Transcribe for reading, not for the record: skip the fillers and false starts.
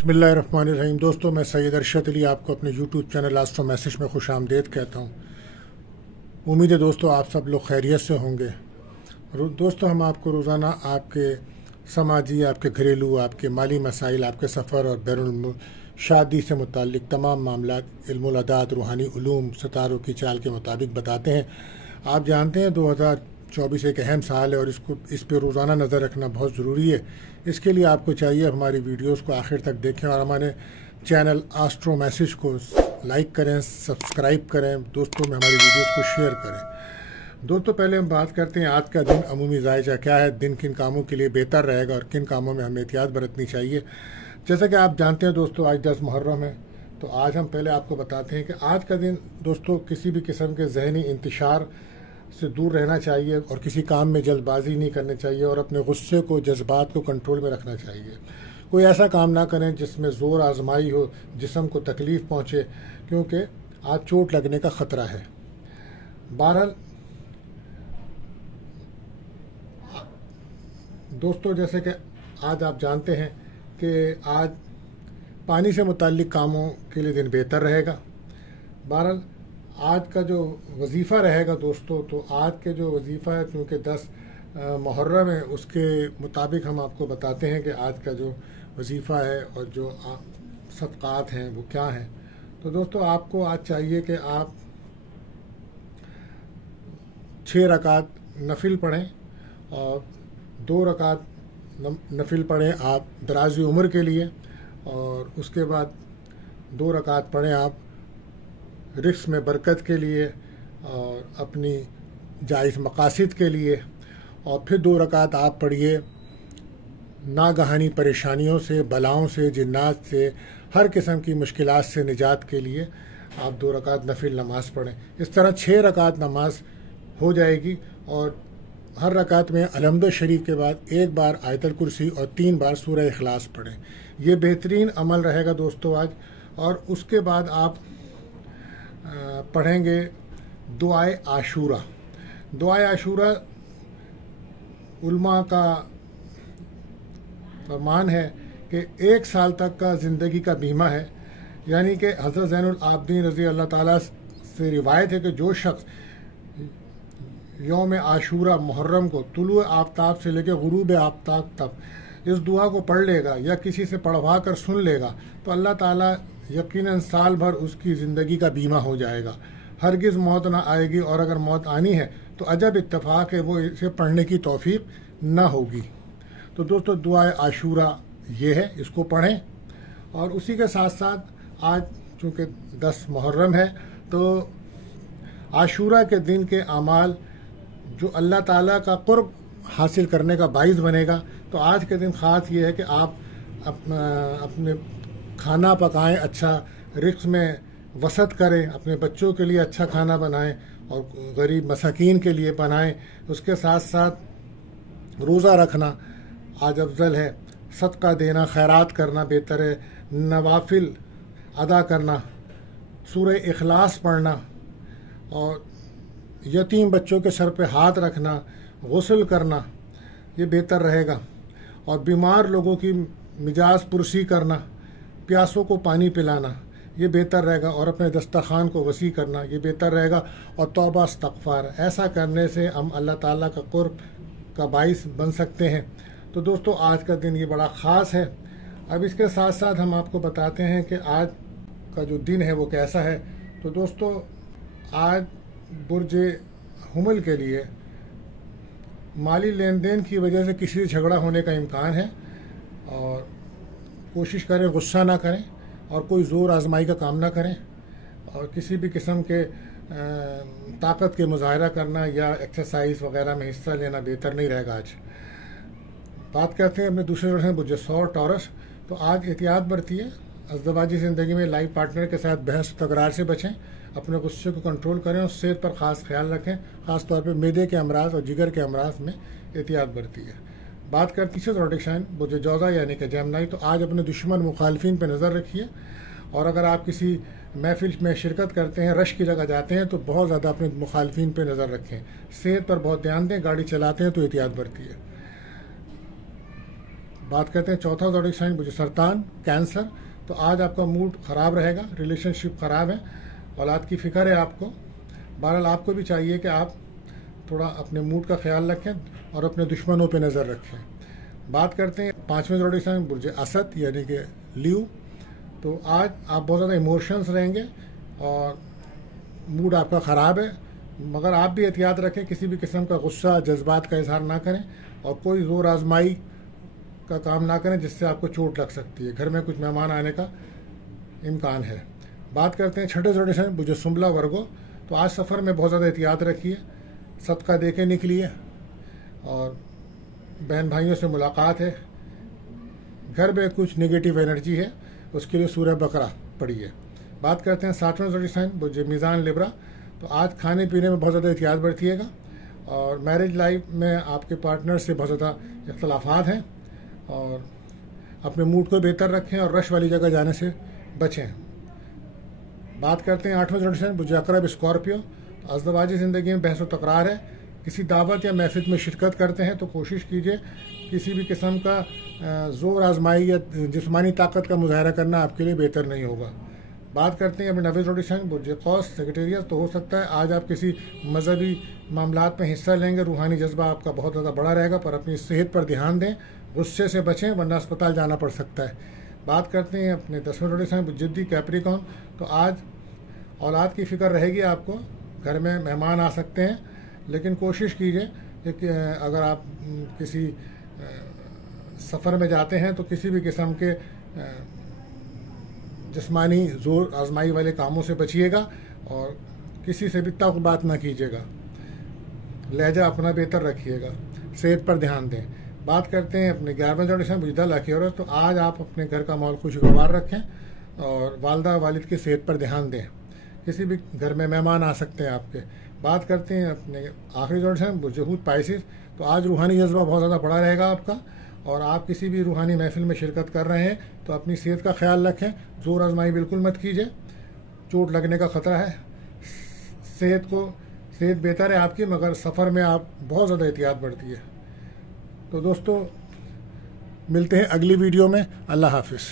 बिस्मिल्लाहिर्रहमानिर्रहीम। दोस्तों, मैं सैयद अरशद अली आपको अपने यूट्यूब चैनल आस्ट्रो मैसेज में खुश आमदीद कहता हूँ। उम्मीद है दोस्तों आप सब लोग खैरियत से होंगे। दोस्तों, हम आपको रोज़ाना आपके समाजी, आपके घरेलू, आपके माली मसाइल, आपके सफ़र और बैरून शादी से मुताल्लिक तमाम मामलात इल्मुल अदात, रूहानी उलूम, सितारों की चाल के मुताबिक बताते हैं। आप जानते हैं 2024 एक अहम साल है और इस पर रोज़ाना नज़र रखना बहुत ज़रूरी है। इसके लिए आपको चाहिए हमारी वीडियोस को आखिर तक देखें और हमारे चैनल आस्ट्रो मैसेज को लाइक करें, सब्सक्राइब करें, दोस्तों में हमारी वीडियोस को शेयर करें। दोस्तों, पहले हम बात करते हैं आज का दिन अमूमी जायजा क्या है, दिन किन कामों के लिए बेहतर रहेगा और किन कामों में हमें एहतियात बरतनी चाहिए। जैसा कि आप जानते हैं दोस्तों, आज 10 मुहर्रम है, तो आज हम पहले आपको बताते हैं कि आज का दिन दोस्तों किसी भी किस्म के जहनी इंतशार से दूर रहना चाहिए और किसी काम में जल्दबाजी नहीं करनी चाहिए और अपने गुस्से को, जज्बात को कंट्रोल में रखना चाहिए। कोई ऐसा काम ना करें जिसमें ज़ोर आजमाई हो, जिस्म को तकलीफ़ पहुँचे, क्योंकि आज चोट लगने का ख़तरा है। बहरहाल दोस्तों, जैसे कि आज आप जानते हैं कि आज पानी से मुताल्लिक कामों के लिए दिन बेहतर रहेगा। बहरहाल आज का जो वजीफ़ा रहेगा दोस्तों, तो आज के जो वजीफ़ा है, क्योंकि 10 मुहर्रम है, उसके मुताबिक हम आपको बताते हैं कि आज का जो वजीफ़ा है और जो सदक़ात हैं वो क्या हैं। तो दोस्तों, आपको आज चाहिए कि आप 6 रकात नफिल पढ़ें और 2 रकात नफिल पढ़ें आप दराज़ी उम्र के लिए, और उसके बाद 2 रकात पढ़ें आप रिस्क में बरकत के लिए और अपनी जायज़ मकासिद के लिए, और फिर 2 रकात आप पढ़िए नागहानी परेशानियों से, बलाओं से, जिन्नात से, हर किस्म की मुश्किलात से निजात के लिए आप 2 रकात नफिल नमाज पढ़ें। इस तरह 6 रकात नमाज हो जाएगी और हर रकात में अलहम्द शरीफ के बाद 1 बार आयतल कुर्सी और 3 बार सूरह इखलास पढ़ें। ये बेहतरीन अमल रहेगा दोस्तों आज। और उसके बाद आप पढ़ेंगे दुआए आशूरा। दुआए आशूरा उल्मा का फरमान है कि 1 साल तक का ज़िंदगी का बीमा है। यानी कि हज़रत ज़ैनुल आबिदीन रज़ी अल्लाह ताला से रिवायत है कि जो शख्स यौम आशूरा मुहर्रम को तुलुए आफ्ताब से लेकर गुरूब आफ्ताब तक इस दुआ को पढ़ लेगा या किसी से पढ़वा कर सुन लेगा, तो अल्लाह ताला यकीनन साल भर उसकी ज़िंदगी का बीमा हो जाएगा। हरगिज़ मौत ना आएगी, और अगर मौत आनी है तो अजब इत्तफाक है वो इसे पढ़ने की तौफीक ना होगी। तो दोस्तों, दुआए आशूरा ये है, इसको पढ़ें। और उसी के साथ साथ आज चूँकि 10 मुहर्रम है, तो आशूरा के दिन के अमाल जो अल्लाह ताला का कुर्ब हासिल करने का बाइस बनेगा, तो आज के दिन ख़ास ये है कि आप अपने खाना पकाएं, अच्छा रिस्क में वसत करें, अपने बच्चों के लिए अच्छा खाना बनाएं और गरीब मसाकीन के लिए बनाएं। उसके साथ साथ रोज़ा रखना आज अफजल है, सदका देना, खैरात करना बेहतर है, नवाफिल अदा करना, सूरह इखलास पढ़ना और यतीम बच्चों के सर पे हाथ रखना, गुस्ल करना, ये बेहतर रहेगा। और बीमार लोगों की मिजाज पुरसी करना, प्यासों को पानी पिलाना, ये बेहतर रहेगा। और अपने दस्तरखान को वसी करना, ये बेहतर रहेगा। और तौबा इस्तग़फ़ार, ऐसा करने से हम अल्लाह ताला का कुर्ब का बाइस बन सकते हैं। तो दोस्तों, आज का दिन ये बड़ा ख़ास है। अब इसके साथ साथ हम आपको बताते हैं कि आज का जो दिन है वो कैसा है। तो दोस्तों, आज बुर्ज हुमल के लिए माली लेन देन की वजह से किसी से झगड़ा होने का इम्कान है, और कोशिश करें गुस्सा ना करें और कोई ज़ोर आजमाई का काम ना करें, और किसी भी किस्म के ताकत के मुजाहरा करना या एक्सरसाइज वगैरह में हिस्सा लेना बेहतर नहीं रहेगा। आज बात करते हैं अपने दूसरे वर्ष में बुर्ज सौर टॉरस। तो आज एहतियात बरतिए, अज़दवाजी ज़िंदगी में लाइफ पार्टनर के साथ बहस तकरार से बचें, अपने गुस्से को कंट्रोल करें और सेहत पर ख़ास ख्याल रखें, ख़ास तौर पे मैदे के अमराज और जिगर के अमराज में एहतियात बरतिए। बात करते हैं ज़ोडिएक साइन बुर्ज जौज़ा यानी कि जेमिनी। तो आज अपने दुश्मन मुखालफिन पर नज़र रखिए, और अगर आप किसी महफिल में शिरकत करते हैं, रश की जगह जाते हैं, तो बहुत ज़्यादा अपने मुखालफिन पर नज़र रखें। सेहत पर बहुत ध्यान दें, गाड़ी चलाते हैं तो एहतियात बरतिए। बात करते हैं चौथा ज़ोडिक साइन मुझे सरतान कैंसर। तो आज आपका मूड ख़राब रहेगा, रिलेशनशिप ख़राब है, औलाद की फ़िक्र है आपको। बहरहाल आपको भी चाहिए कि आप थोड़ा अपने मूड का ख्याल रखें और अपने दुश्मनों पे नज़र रखें। बात करते हैं पाँचवें ज़ोडिक साइन बुर्ज असद यानी कि ल्यू। तो आज आप बहुत ज़्यादा इमोशंस रहेंगे और मूड आपका ख़राब है, मगर आप भी एहतियात रखें, किसी भी किस्म का गुस्सा जज्बात का इजहार ना करें और कोई ज़ोर आजमाई का काम ना करें जिससे आपको चोट लग सकती है। घर में कुछ मेहमान आने का इम्कान है। बात करते हैं छठे ज़ोडिक साइन बुर्ज सुंबला वर्गो। तो आज सफ़र में बहुत ज़्यादा एहतियात रखिए, सदका दे के निकलिए और बहन भाइयों से मुलाकात है, घर में कुछ नेगेटिव एनर्जी है, उसके लिए सूरह बकरा पढ़िए। बात करते हैं सातवें ज़ोडिक साइन बुर्ज मीज़ान लिब्रा। तो आज खाने पीने में बहुत ज़्यादा एहतियात बरतिएगा और मैरिज लाइफ में आपके पार्टनर से बहुत ज़्यादा इख्तलाफात हैं और अपने मूड को बेहतर रखें और रश वाली जगह जाने से बचें। बात करते हैं आठवें ज़ोडिक साइन बुर्ज अक़रब स्कॉर्पियो। तो अज़दवाजी ज़िंदगी में बहस व तकरार है, किसी दावत या महफिल में शिरकत करते हैं तो कोशिश कीजिए किसी भी किस्म का ज़ोर आजमाई या जिस्मानी ताकत का मुजाहरा करना आपके लिए बेहतर नहीं होगा। बात करते हैं अपने नवे ज़ोडिक साइन बुर्ज क़ौस सेक्रेटेरियत। तो हो सकता है आज आप किसी मजहबी मामलात में हिस्सा लेंगे, रूहानी जज्बा आपका बहुत ज़्यादा बड़ा रहेगा, पर अपनी सेहत पर ध्यान दें, गुस्से से बचें वरना अस्पताल जाना पड़ सकता है। बात करते हैं अपने 10वें ज़ोडिक साइन बुर्ज जिद्दी कैप्रिकॉर्न। तो आज औलाद की फ़िक्र रहेगी आपको, घर में मेहमान आ सकते हैं, लेकिन कोशिश कीजिए कि अगर आप किसी सफ़र में जाते हैं तो किसी भी किस्म के जिस्मानी ज़ोर आजमाई वाले कामों से बचिएगा और किसी से भी तक बात ना कीजिएगा, लहजा अपना बेहतर रखिएगा, सेहत पर ध्यान दें। बात करते हैं अपने 11वें ज़ोडिक साइन बुर्ज दल अख़ीरत। तो आज आप अपने घर का माहौल खुशगवार रखें और वालदा वालिद की सेहत पर ध्यान दें, किसी भी घर में मेहमान आ सकते हैं आपके। बात करते हैं अपने आखिरी ज़ोडिक साइन बुर्ज हूत पाइसिस। तो आज रूहानी जज्बा बहुत ज़्यादा बड़ा रहेगा आपका और आप किसी भी रूहानी महफिल में शिरकत कर रहे हैं तो अपनी सेहत का ख्याल रखें, ज़ोर आजमाई बिल्कुल मत कीजिए, चोट लगने का ख़तरा है। सेहत बेहतर है आपकी, मगर सफ़र में आप बहुत ज़्यादा एहतियात बरतिए। तो दोस्तों मिलते हैं अगली वीडियो में। अल्लाह हाफिज़।